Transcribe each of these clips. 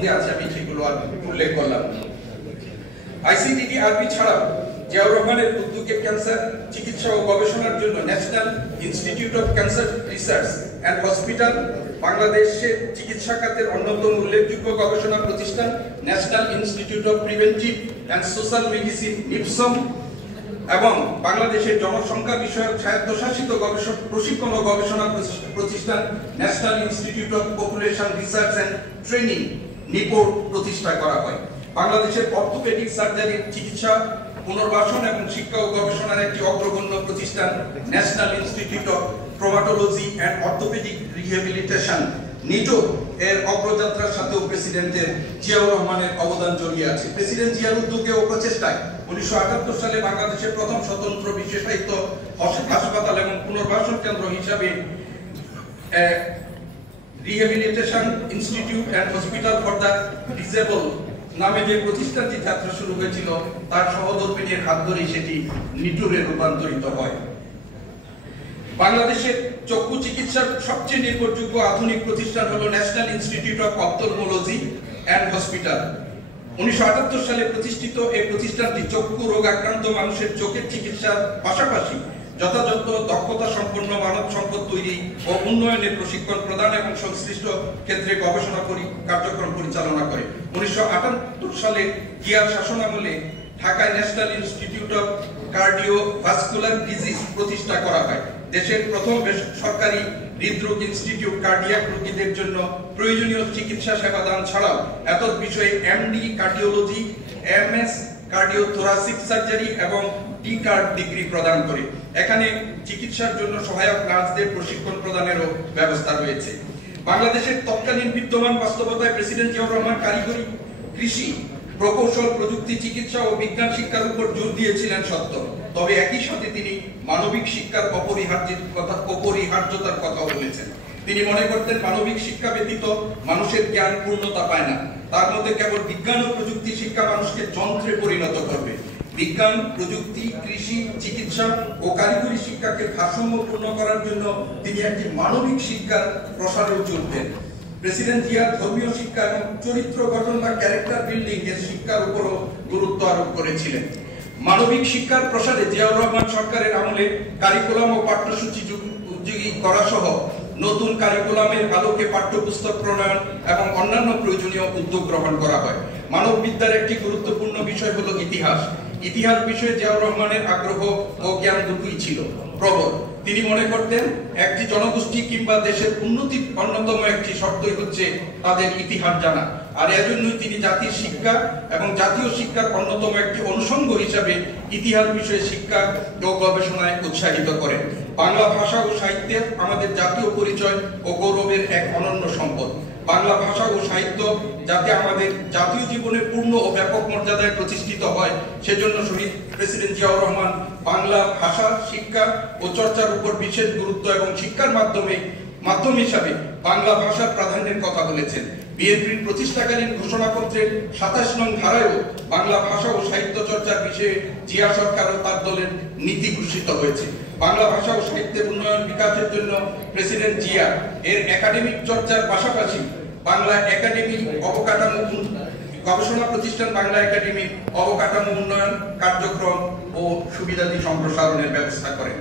আছে আমি সেগুলো উল্লেখ করলাম। আইসিটিডিআরবি ছাড়াও জিয়াউর রহমানের উদ্যোগে ক্যান্সার চিকিৎসা ও গবেষণার জন্য national institute of cancer research and hospital, বাংলাদেশের চিকিৎসা খাতের অন্যতম উল্লেখযোগ্য গবেষণা প্রতিষ্ঠান national institute of preventive and social medicine NIPSOM এবং বাংলাদেশের জনসংখ্যা বিষয়ক স্বায়ত্তশাসিত প্রশিক্ষণ ও গবেষণা প্রতিষ্ঠান national institute of population research and training নিপোর প্রতিষ্ঠা করা হয়। বাংলাদেশের অর্থোপেডিক সার্জারি চিকিৎসা পুনর্বাসন এবং শিক্ষা ও গবেষণার একটি অগ্রগণ্য প্রতিষ্ঠান national institute of traumatology and orthopedic rehabilitation নিটো এর অগ্রযাত্রার সাথেও প্রেসিডেন্টের জিয়াউর রহমানের অবদান জড়িয়ে আছে। প্রেসিডেন্ট জিয়ার উদ্যোগে ও প্রচেষ্টায় 1978 সালে বাংলাদেশের প্রথম স্বতন্ত্র বিশেষায়িত হাসপাতাল এবং পুনর্বাসন কেন্দ্র হিসাবে rehabilitation institute and hospital for the disable নামে যে প্রতিষ্ঠানটি যাত্রা শুরু হয়েছিল তার সহধর্মিনীর হাত ধরেই সেটি নিটোরে রূপান্তরিত হয়। বাংলাদেশের চক্ষু চিকিৎসার সবচেয়ে নির্ভরযোগ্য আধুনিক প্রতিষ্ঠান হলো national institute of ophthalmology and hospital. 1978 সালে প্রতিষ্ঠিত এই প্রতিষ্ঠানটি চক্ষু রোগ আক্রান্ত মানুষের চোখের চিকিৎসার পাশাপাশি যথাযথ দক্ষতা সম্পন্ন মানব সম্পদ তৈরি ও উন্নয়নে প্রশিক্ষণ প্রদান এবং সংশ্লিষ্ট ক্ষেত্রে গবেষণা কার্যক্রম পরিচালনা করে। 1978 সালে জিয়ার শাসনামলে ঢাকায় national institute of cardiovascular disease প্রতিষ্ঠা করা হয়। দেশের প্রথম সরকারি হৃদরোগ ইনস্টিটিউট কার্ডিয়াক রোগীদের জন্য প্রয়োজনীয় চিকিৎসা সেবা দান ছাড়াও এতদ বিষয়ে MD cardiology, MS cardiothoracic surgery এবং ডি-কার্ড ডিগ্রি প্রদান করে। এখানে চিকিৎসার জন্য সহায়ক নার্সদের প্রশিক্ষণ প্রদানেরও ব্যবস্থা রয়েছে। বাংলাদেশের তৎকালীন বিদ্যমান বাস্তবতায় প্রেসিডেন্ট জিয়াউর রহমান কারিগরি, কৃষি, প্রকৌশল, প্রযুক্তি, চিকিৎসা ও বিজ্ঞান শিক্ষার উপর জোর দিয়েছিলেন সত্য, তবে একই সাথে তিনি মানবিক শিক্ষার অপরিহার্যতার কথা বলেছেন। তিনি মনে করতেন মানবিক শিক্ষা ব্যতীত মানুষের জ্ঞান পূর্ণতা পায় না। তার মধ্যে কেবল বিজ্ঞান ও প্রযুক্তি শিক্ষা মানুষকে যন্ত্রে পরিণত করবে। বিজ্ঞান, প্রযুক্তি, কৃষি, চিকিৎসা ও কারিগরি শিক্ষাকে ভারসাম্যপূর্ণ করার জন্য তিনি একটি মানবিক শিক্ষার প্রসারেও জোর দেন। প্রেসিডেন্ট জিয়া ধর্মীয় শিক্ষা এবং চরিত্র গঠন বা ক্যারেক্টার বিল্ডিং এর শিক্ষার উপরও গুরুত্ব আরোপ করেছিলেন। মানবিক শিক্ষার প্রসারে জিয়াউর রহমান সরকারের আমলে কারিকুলাম ও পাঠ্যসূচি উপযোগী করা সহ নতুন কারিকুলামের আলোকে পাঠ্যপুস্তক প্রণয়ন এবং অন্যান্য প্রয়োজনীয় উদ্যোগ গ্রহণ করা হয়। মানববিদ্যার একটি গুরুত্বপূর্ণ বিষয় হলো ইতিহাস। ইতিহাস বিষয়ে জিয়াউর রহমানের আগ্রহ ও জ্ঞান দুটোই ছিল প্রবল। তিনি মনে করতেন একটি জনগোষ্ঠী কিংবা দেশের উন্নতির অন্যতম একটি শর্তই হচ্ছে তাদের ইতিহাস জানা, আর এজন্যই তিনি জাতির শিক্ষা এবং জাতীয় শিক্ষার অন্যতম একটি অনুষঙ্গ হিসাবে ইতিহাস বিষয়ে শিক্ষা ও গবেষণায় উৎসাহিত করেন। বাংলা ভাষা ও সাহিত্যে আমাদের জাতীয় পরিচয় ও গৌরবের এক অনন্য সম্পদ। বাংলা ভাষা ও সাহিত্য যাতে আমাদের জাতীয় জীবনে পূর্ণ ও ব্যাপক মর্যাদায় প্রতিষ্ঠিত হয়, সেজন্য শহীদ প্রেসিডেন্ট জিয়াউর রহমান বাংলা ভাষা শিক্ষা ও চর্চার উপর বিশেষ গুরুত্ব এবং শিক্ষার মাধ্যম হিসাবে বাংলা ভাষার প্রাধান্যের কথা বলেছেন। বিএনপির প্রতিষ্ঠাকালীন ঘোষণাপত্রের 27 নং ধারায়ও বাংলা ভাষা ও সাহিত্য চর্চার বিষয়ে জিয়া সরকার ও তার দলের নীতি ঘোষিত হয়েছে। বাংলা ভাষা ও সাহিত্যের উন্নয়ন বিকাশের জন্য প্রেসিডেন্ট জিয়া এর একাডেমিক চর্চার পাশাপাশি বাংলা একাডেমি অবকাঠামো গবেষণা প্রতিষ্ঠান বাংলা একাডেমির অবকাঠামো উন্নয়ন কার্যক্রম ও সুবিধাদি সম্প্রসারণের ব্যবস্থা করেন।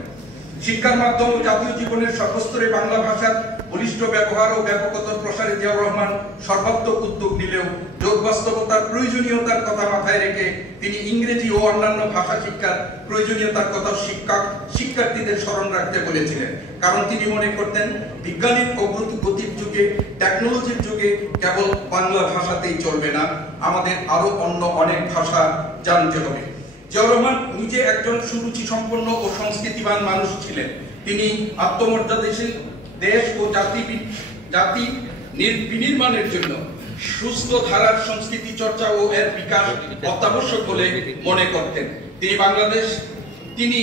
শিক্ষার মাধ্যমে জাতীয় জীবনের সর্বস্তরে বাংলা ভাষার বলিষ্ঠ ব্যবহার ও ব্যাপকতার প্রসারে জিয়াউর রহমান সর্বাত্মক উদ্যোগ নিলেও যোগ বাস্তবতার প্রয়োজনীয়তার কথা মাথায় রেখে তিনি ইংরেজি ও অন্যান্য ভাষা শিক্ষার প্রয়োজনীয়তার কথা শিক্ষার্থীদের স্মরণ রাখতে বলেছিলেন। কারণ তিনি মনে করতেন বিজ্ঞানের অগ্রগতির যুগে, টেকনোলজির যুগে কেবল বাংলা ভাষাতেই চলবে না, আমাদের আরো অন্য অনেক ভাষা জানতে হবে। জিয়াউর রহমান নিজে একজন সুরুচি সম্পন্ন ও সংস্কৃতিবান মানুষ ছিলেন। তিনি আত্মমর্যাদাশীল দেশ ও জাতি বিনির্মাণের জন্য সুস্থ ধারার সংস্কৃতি চর্চা ও এর বিকাশ অত্যাবশ্যক বলে মনে করতেন। তিনি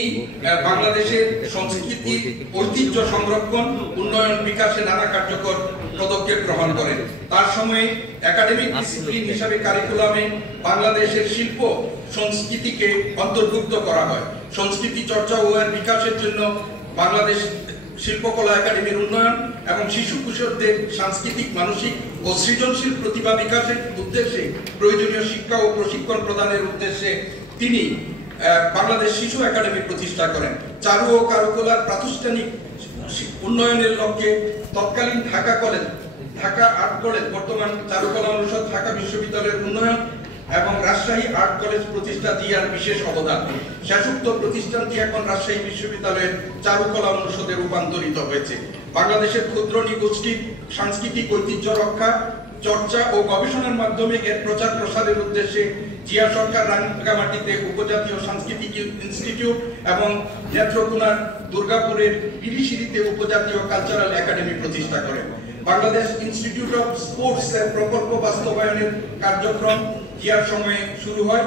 বাংলাদেশের সংস্কৃতি ঐতিহ্য সংরক্ষণ, উন্নয়ন, বিকাশে নানা কার্যকর পদক্ষেপ গ্রহণ করেন। তার সময়ে একাডেমিক ডিসিপ্লিন হিসাবে কারিকুলামে বাংলাদেশের শিল্প সংস্কৃতিকে অন্তর্ভুক্ত করা হয়। সংস্কৃতি চর্চা ও এর বিকাশের জন্য বাংলাদেশ শিল্পকলা একাডেমির উন্নয়ন এবং শিশু কিশোরদের সাংস্কৃতিক মানসিক ও সৃজনশীল প্রতিভা বিকাশের উদ্দেশ্যে প্রয়োজনীয় শিক্ষা ও প্রশিক্ষণ প্রদানের উদ্দেশ্যে তিনি বাংলাদেশ শিশু একাডেমি প্রতিষ্ঠা করেন। চারু ও কারুকলার প্রাতিষ্ঠানিক উন্নয়নের লক্ষ্যে তৎকালীন ঢাকা আর্ট কলেজ, বর্তমান চারুকলা অনুষদ, ঢাকা বিশ্ববিদ্যালয়ের উন্নয়ন এবং রাজশাহী আর্ট কলেজ প্রতিষ্ঠা জিয়ার বিশেষ অবদান। শেষোক্ত প্রতিষ্ঠানটি এখন রাজশাহী বিশ্ববিদ্যালয়ের চারুকলা অনুষদে রূপান্তরিত হয়েছে। বাংলাদেশের ক্ষুদ্র নৃগোষ্ঠীর সাংস্কৃতিক ঐতিহ্য রক্ষা, চর্চা ও গবেষণার মাধ্যমে এর প্রচার প্রসারের উদ্দেশ্যে জিয়া সরকার রাঙ্গামাটিতে উপজাতীয় সাংস্কৃতিক ইনস্টিটিউট এবং নেত্রকোনার দুর্গাপুরের বিরিশিরিতে উপজাতীয় কালচারাল একাডেমি প্রতিষ্ঠা করেন। বাংলাদেশ ইনস্টিটিউট অফ স্পোর্টস এর প্রকল্প বাস্তবায়নের কার্যক্রম জিয়ার সময়ে শুরু হয়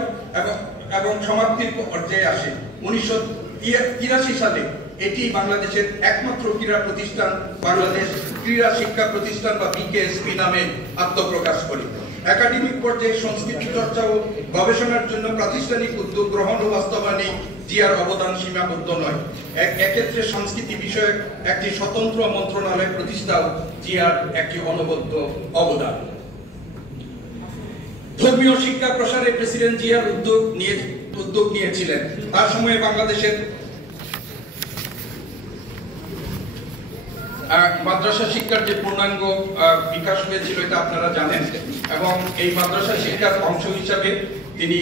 এবং সমাপ্তির পর্যায়ে আসে। 1983 সালে এটি বাংলাদেশের একমাত্র ক্রীড়া প্রতিষ্ঠান বাংলাদেশ ক্রীড়া শিক্ষা প্রতিষ্ঠান বা বিকেএসপি নামে আত্মপ্রকাশ করে। একাডেমিক পর্যায়ে সংস্কৃতি চর্চা ও গবেষণার জন্য প্রাতিষ্ঠানিক উদ্যোগ গ্রহণ ও বাস্তবায়নে জিয়ার অবদান সীমাবদ্ধ নয়। এক্ষেত্রে সংস্কৃতি বিষয়ক একটি স্বতন্ত্র মন্ত্রণালয় প্রতিষ্ঠাও জিয়ার একটি অনবদ্য অবদান। ধর্মীয় শিক্ষা প্রসারে প্রেসিডেন্ট জিয়ার উদ্যোগ নিয়েছিলেন। তার সময়ে বাংলাদেশের মাদ্রাসা শিক্ষার যে পূর্ণাঙ্গ বিকাশ হয়েছিল এটা আপনারা জানেন, এবং এই মাদ্রাসা শিক্ষার অংশ হিসাবে তিনি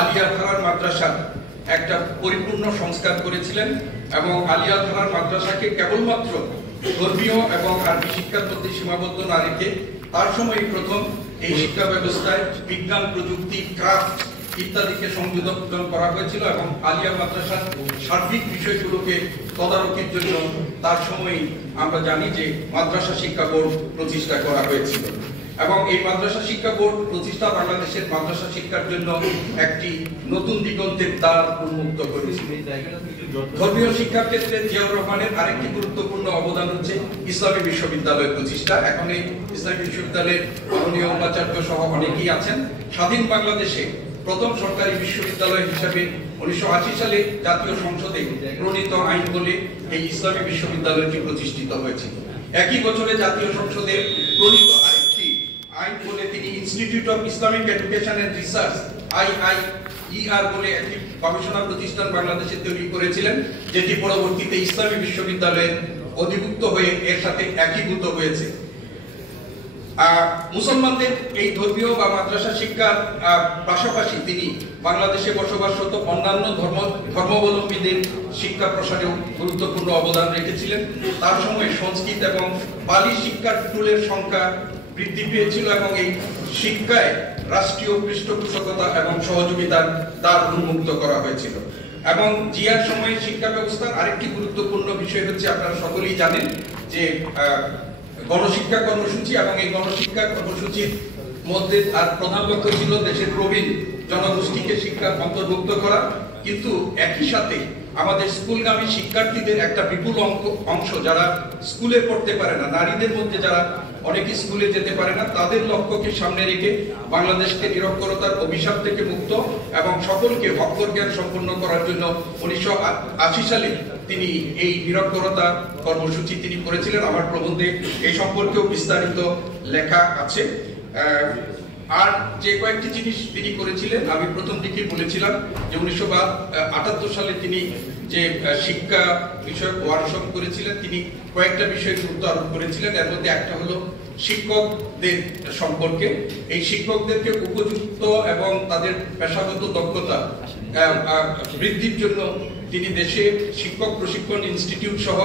আলিয়া ধারার মাদ্রাসার একটা পরিপূর্ণ সংস্কার করেছিলেন এবং আলিয়া ধারার মাদ্রাসাকে কেবলমাত্র ধর্মীয় এবং আরবি শিক্ষার মধ্যে সীমাবদ্ধ না রেখে তার সময় প্রথম এই শিক্ষা ব্যবস্থায় বিজ্ঞান, প্রযুক্তি, ক্রাফট ইত্যাদিকে সংযোজন করা হয়েছিল এবং আলিয়া মাদ্রাসার সার্বিক বিষয়গুলোকে তদারকির জন্য তার সময় আমরা জানি যে মাদ্রাসা শিক্ষা বোর্ড প্রতিষ্ঠা করা হয়েছিল এবং এই মাদ্রাসা শিক্ষা বোর্ড প্রতিষ্ঠা বাংলাদেশের মাদ্রাসা শিক্ষার জন্য একটি নতুন দিগন্তের দ্বার উন্মুক্ত করেছিল। ধর্মীয় শিক্ষার ক্ষেত্রে জিয়াউর রহমানের আরেকটি গুরুত্বপূর্ণ অবদান হচ্ছে ইসলামী বিশ্ববিদ্যালয় প্রতিষ্ঠা। এখন এই ইসলামী বিশ্ববিদ্যালয়ের মাননীয় উপাচার্য সহ অনেকেই আছেন। স্বাধীন বাংলাদেশে প্রথম সরকারি বিশ্ববিদ্যালয় হিসেবে 1980 সালে জাতীয় সংসদে প্রণীত আইন বলে এই ইসলামী বিশ্ববিদ্যালয়টি প্রতিষ্ঠিত হয়েছিল। একই বছরে জাতীয় সংসদে প্রণীত আরেকটি আইন বলে তিনি institute of Islamic education and research IIER বলে একটি গবেষণা প্রতিষ্ঠান বাংলাদেশে তৈরি করেছিলেন, যেটি পরবর্তীতে ইসলামী বিশ্ববিদ্যালয়ে অধিভুক্ত হয়ে এর সাথে একীভূত হয়েছে। মুসলমানদের এই ধর্মীয় বা মাদ্রাসা শিক্ষার পাশাপাশি তিনি বাংলাদেশে বসবাসরত অন্যান্য ধর্মাবলম্বীদের শিক্ষা প্রসারেও গুরুত্বপূর্ণ অবদান রেখেছিলেন। তার সময় সংস্কৃত এবং পালি শিক্ষার টুলের সংখ্যা বৃদ্ধি পেয়েছিল এবং এই শিক্ষায় রাষ্ট্রীয় পৃষ্ঠপোষকতা এবং সহযোগিতার দ্বার উন্মুক্ত করা হয়েছিল। এবং জিয়ার সময়ে শিক্ষা ব্যবস্থার আরেকটি গুরুত্বপূর্ণ বিষয় হচ্ছে, আপনারা সকলেই জানেন যে গণশিক্ষা কর্মসূচি, এবং এই গণশিক্ষা কর্মসূচির মধ্যে আর প্রধান লক্ষ্য ছিল দেশের প্রবীণ জনগোষ্ঠীকে শিক্ষার অন্তর্ভুক্ত করা, কিন্তু একই সাথে আমাদের স্কুলগামী শিক্ষার্থীদের একটা বিপুল অংশ যারা স্কুলে পড়তে পারে না, নারীদের মধ্যে যারা অনেকে স্কুলে যেতে পারে না, তাদের লক্ষ্যকে সামনে রেখে বাংলাদেশকে নিরক্ষরতার অভিশাপ থেকে মুক্ত এবং সকলকে অক্ষর জ্ঞান সম্পন্ন করার জন্য 1980 সালে তিনি এই নিরক্ষরতা কর্মসূচি তিনি করেছিলেন। আমার প্রবন্ধে এই সম্পর্কেও বিস্তারিত লেখা আছে। আর যে কয়েকটি জিনিস তিনি করেছিলেন আমি প্রথম দিকে বলেছিলাম যে 1978 সালে তিনি যে শিক্ষা বিষয়ক ওয়ার্কশপ করেছিলেন, তিনি কয়েকটা বিষয়ে গুরুত্ব আরোপ করেছিলেন। এর মধ্যে একটা হলো শিক্ষকদের সম্পর্কে। এই শিক্ষকদেরকে উপযুক্ত এবং তাদের পেশাগত দক্ষতা বৃদ্ধির জন্য তিনি দেশে শিক্ষক প্রশিক্ষণ ইনস্টিটিউট সহ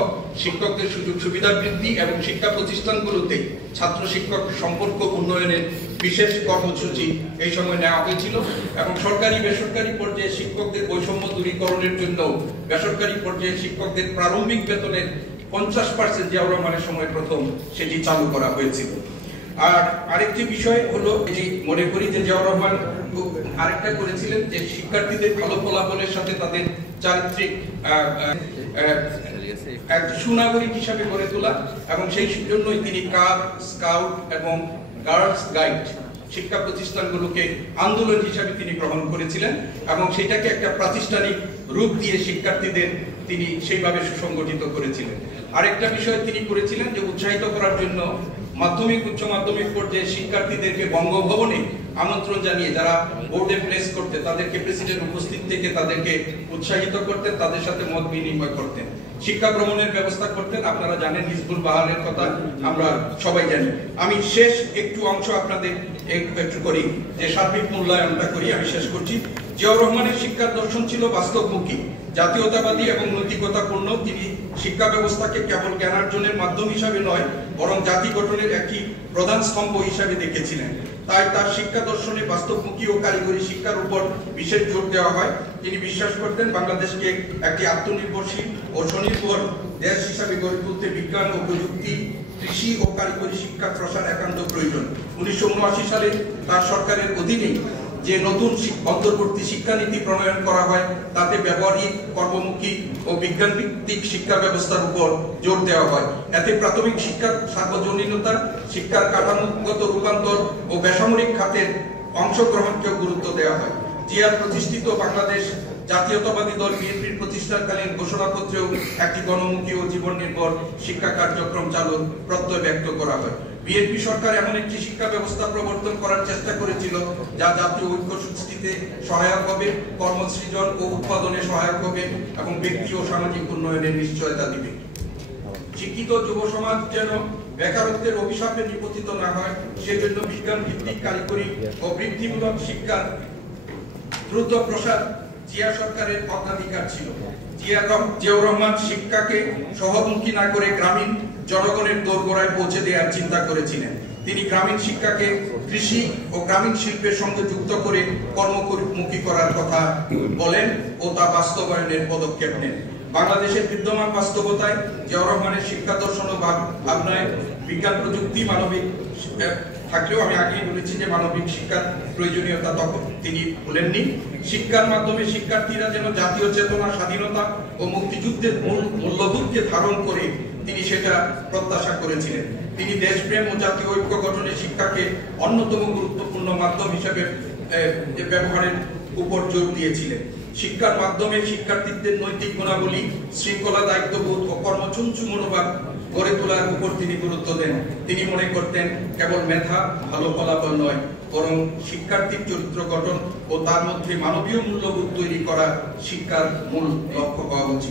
শিক্ষকদের সুযোগ সুবিধা বৃদ্ধি এবং শিক্ষা প্রতিষ্ঠানগুলোতে ছাত্র শিক্ষক সম্পর্ক উন্নয়নের বিশেষ কর্মসূচি এই সময় নেওয়া হয়েছিল এবং সরকারি বেসরকারি পর্যায়ে শিক্ষকদের বৈষম্য দূরীকরণের জন্য বেসরকারি পর্যায়ে শিক্ষকদের প্রারম্ভিক বেতনের 50% জিয়াউর রহমানের সময় প্রথম সেটি চালু করা হয়েছিল। আর আরেকটি বিষয় হলো যে মনে করি যে জিয়াউর রহমান আরেকটা করেছিলেন যে শিক্ষার্থীদের ভালো ফলাফলের সাথে তাদের চারিত্রিক এক সুনাগরিক হিসাবে গড়ে তোলা, এবং সেই জন্যই তিনি কাব, স্কাউট এবং গার্লস গাইড শিক্ষা প্রতিষ্ঠানগুলোকে আন্দোলন হিসাবে তিনি গ্রহণ করেছিলেন এবং সেটাকে একটা প্রাতিষ্ঠানিক রূপ দিয়ে শিক্ষার্থীদের তিনি সেইভাবে সুসংগঠিত করেছিলেন। আরেকটা বিষয় তিনি করেছিলেন যে উৎসাহিত করার জন্য মাধ্যমিক উচ্চ মাধ্যমিক পর্যায়ে শিক্ষার্থীদেরকে বঙ্গভবনে আমন্ত্রণ জানিয়ে যারা বোর্ডে প্লেস করতে তাদেরকে প্রেসিডেন্ট উপস্থিত থেকে তাদেরকে উৎসাহিত করতেন, তাদের সাথে মত বিনিময় করতেন, শিক্ষা ভ্রমণের ব্যবস্থা করতেন। আপনারা জানেন হিজবুল বাহারের কথা আমরা সবাই জানি। আমি শেষ একটু অংশ আপনাদের একটু করি, যে সার্বিক মূল্যায়নটা করি, আমি শেষ করছি। জিয়াউর রহমানের শিক্ষার দর্শন ছিল বাস্তবমুখী, জাতীয়তাবাদী এবং নৈতিকতাপূর্ণ। তিনি শিক্ষা ব্যবস্থাকে কেবল জ্ঞানার্জনের মাধ্যম হিসাবে নয়, বরং জাতি গঠনের একটি প্রধান স্তম্ভ হিসাবে দেখেছিলেন। তাই তার শিক্ষা দর্শনে বাস্তবমুখী ও কারিগরি শিক্ষার উপর বিশেষ জোর দেওয়া হয়। তিনি বিশ্বাস করতেন বাংলাদেশকে একটি আত্মনির্ভরশীল ও স্বনির্ভর দেশ হিসাবে গড়ে তুলতে বিজ্ঞান ও প্রযুক্তি, কৃষি ও কারিগরি শিক্ষার প্রসার একান্ত প্রয়োজন। 1979 সালে তার সরকারের অধীনে যে নতুন অন্তর্বর্তী শিক্ষানীতি প্রণয়ন করা হয়, তাতে ব্যবহারিক, কর্মমুখী ও বিজ্ঞান ভিত্তিক শিক্ষা ব্যবস্থার উপর জোর দেওয়া হয়। এতে প্রাথমিক শিক্ষার সার্বজনীনতা, শিক্ষার কাঠামোগত রূপান্তর ও বেসামরিক খাতের অংশগ্রহণকেও গুরুত্ব দেওয়া হয়। জিয়ার প্রতিষ্ঠিত বাংলাদেশ জাতীয়তাবাদী দল বিএনপির প্রতিষ্ঠাকালীন ঘোষণাপত্রেও একটি গণমুখী ও জীবন নির্ভর শিক্ষা কার্যক্রম চালুর প্রত্যয় ব্যক্ত করা হয়। বিএনপি সরকার এমন একটি শিক্ষা ব্যবস্থা প্রবর্তন করার চেষ্টা করেছিল যা জাতীয় ঐক্য সৃষ্টিতে সহায়ক হবে, কর্মসৃজন ও উৎপাদনে সহায়ক হবে এবং ব্যক্তি ও সামাজিক উন্নয়নের নিশ্চয়তা দিবে। শিক্ষিত যুব সমাজ যেন বেকারত্বের অভিশাপে নিপতিত না হয়, সেজন্য বিজ্ঞান ভিত্তিক কারিগরি ও বৃত্তিমূলক শিক্ষার দ্রুত প্রসার জিয়া সরকারের অগ্রাধিকার ছিল। জিয়াউর রহমান শিক্ষাকে শহরমুখী না করে গ্রামীণ জনগণের দোরগোড়ায় পৌঁছে দেওয়ার চিন্তা করেছিলেন। তিনি গ্রামীণ শিক্ষাকে কৃষি ও গ্রামীণ শিল্পের সঙ্গে যুক্ত করে কর্মমুখী করার কথা বলেন ও তা বাস্তবায়নের পদক্ষেপ নেন। বাংলাদেশের বিদ্যমান বাস্তবতায় জিয়াউর রহমানের শিক্ষা দর্শন ও ভাবনায় বিজ্ঞান, প্রযুক্তি, মানবিক থাকলেও আমি আগেই বলেছি যে মানবিক শিক্ষার প্রয়োজনীয়তা তখন তিনি ভুলেননি। শিক্ষার মাধ্যমে শিক্ষার্থীরা যেন জাতীয় চেতনা, স্বাধীনতা ও মুক্তিযুদ্ধের মূল্যবোধকে ধারণ করে তিনি সেটা প্রত্যাশা করেছিলেন। তিনি দেশপ্রেম ও জাতীয় ঐক্য গঠনে শিক্ষাকে অন্যতম গুরুত্বপূর্ণ মাধ্যম হিসেবে ব্যবহারের উপর জোর দিয়েছিলেন। শিক্ষার মাধ্যমে শিক্ষার্থীদের নৈতিক গুণাবলী, শৃঙ্খলা, দায়িত্ববোধ ও কর্মচঞ্চু মনোভাব গড়ে তোলার উপর তিনি গুরুত্ব দেন। তিনি মনে করতেন কেবল মেধা, ভালো ফলাফল নয়, বরং শিক্ষার্থীর চরিত্র গঠন ও তার মধ্যে মানবীয় মূল্যবোধ তৈরি করা শিক্ষার মূল লক্ষ্য হওয়া উচিত।